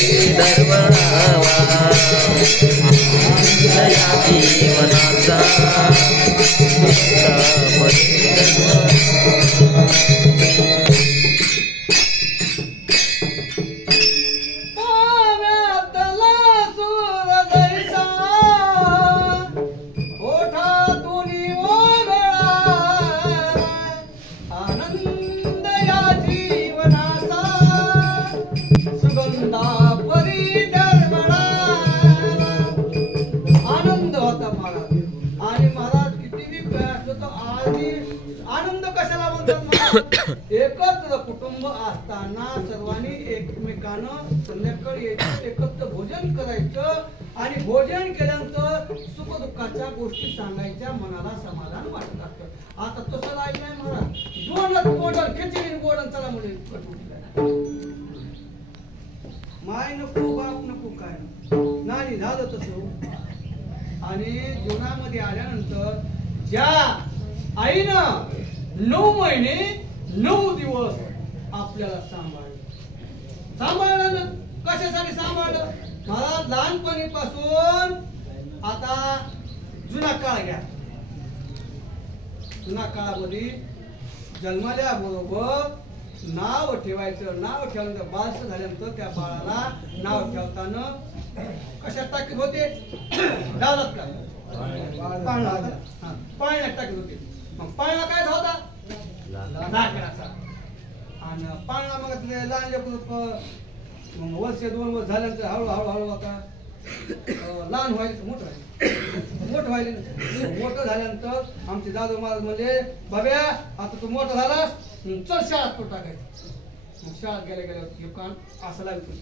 परी दरवळावा दया जीवनाचा परी दरवळावा आनंद होता महाराज. आणि महाराज किती आनंद कशाला म्हणतात? एकत्र कुटुंब असताना सर्वांनी एकमेकांना संध्याकाळी एकत्र भोजन करायचं आणि भोजन केल्यानंतर सुख दुःखाच्या गोष्टी सांगायच्या, मनाला समाधान वाटत असतं. आता तसं राहिलं नाही महाराज. दोन खिचडी बोडन चला मुली माय नको बाप नको काय नाही झालं तसं. आणि जीवनामध्ये आल्यानंतर ज्या आईनं 9 महिने 9 दिवस आपल्याला सांभाळलं कशासाठी सांभाळलं? मला लहानपणीपासून आता जुना काळ घ्या. जुना काळामध्ये जन्मल्याबरोबर नाव ठेवायचं. नाव ठेवल्यानंतर बालसं झाल्यानंतर त्या बाळाला नाव ठेवताना कशात टाकीत होते? डावलात का? पाळण्यात टाकीत होते. मग पाळणा काय होता? लाकडाचा. आणि पाळणा मग लहान लेकरं वर्ष 2 वर्ष झाल्यानंतर हळूहळू आता लहान व्हायचं मोठं व्हायला. मोठं झाल्यानंतर आमचे दादू महाराज म्हणजे बाब्या आता तू मोठं झालास चल शाळेत तो टाकायचं. मग शाळेत गेल्या दुकान असं लागतो.